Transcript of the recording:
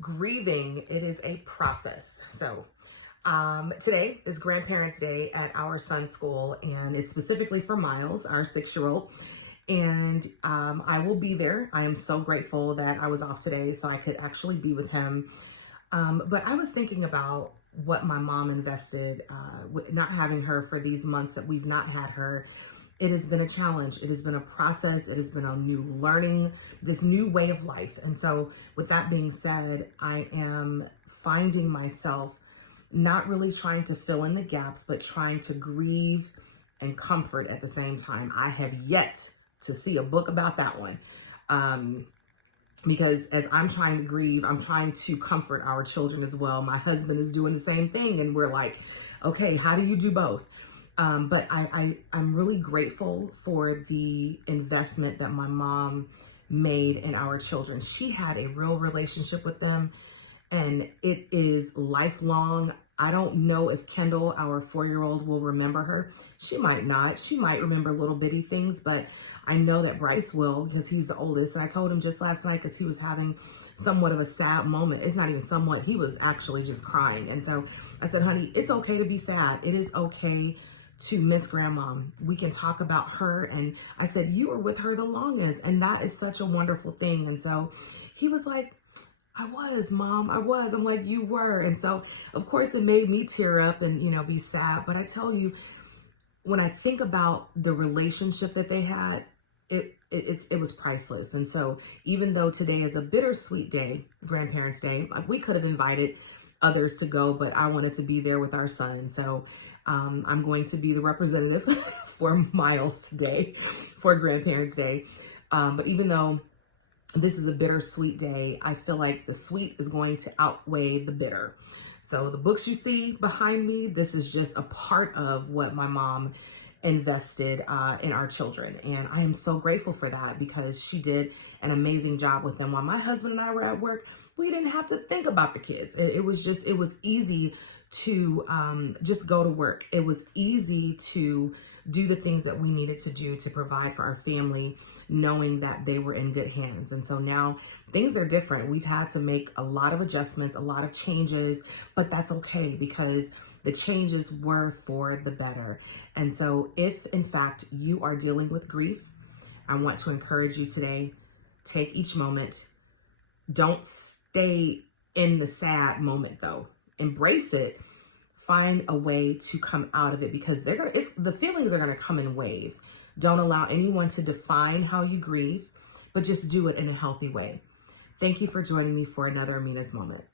grieving, it is a process. So today is Grandparents' Day at our son's school, and it's specifically for Miles, our 6-year-old. And I will be there. I am so grateful that I was off today so I could actually be with him. But I was thinking about what my mom invested, with not having her for these months that we've not had her. It has been a challenge. It has been a process. It has been a new learning, this new way of life. And so with that being said, I am finding myself not really trying to fill in the gaps, but trying to grieve and comfort at the same time. I have yet to see a book about that one. Because as I'm trying to grieve, I'm trying to comfort our children as well. My husband is doing the same thing, and we're like, okay, how do you do both? But I'm really grateful for the investment that my mom made in our children. She had a real relationship with them, and it is lifelong. I don't know if Kendall, our 4-year-old, will remember her. She might not. She might remember little bitty things, but I know that Bryce will, because he's the oldest. And I told him just last night, because he was having somewhat of a sad moment. It's not even somewhat. He was actually just crying. And so I said, honey, it's okay to be sad. It is okay to miss grandma. We can talk about her. And I said, you were with her the longest, and that is such a wonderful thing. And so he was like, I was, Mom, I was. I'm like, you were. And so, of course, it made me tear up and, be sad. But I tell you, when I think about the relationship that they had, it was priceless. And so even though today is a bittersweet day, Grandparents' Day, we could have invited others to go, but I wanted to be there with our son. So I'm going to be the representative for Miles today for Grandparents' Day. But even though this is a bittersweet day, I feel like the sweet is going to outweigh the bitter. So the books you see behind me, this is just a part of what my mom invested in our children. And I am so grateful for that, because she did an amazing job with them. While my husband and I were at work, we didn't have to think about the kids. It was easy to just go to work. It was easy to do the things that we needed to do to provide for our family, knowing that they were in good hands. And so now things are different. We've had to make a lot of adjustments, a lot of changes, but that's okay, because the changes were for the better. And so if in fact you are dealing with grief, I want to encourage you today, take each moment. Don't stay in the sad moment though. Embrace it. Find a way to come out of it, because the feelings are gonna come in waves. Don't allow anyone to define how you grieve, but just do it in a healthy way. Thank you for joining me for another Amina's Moment.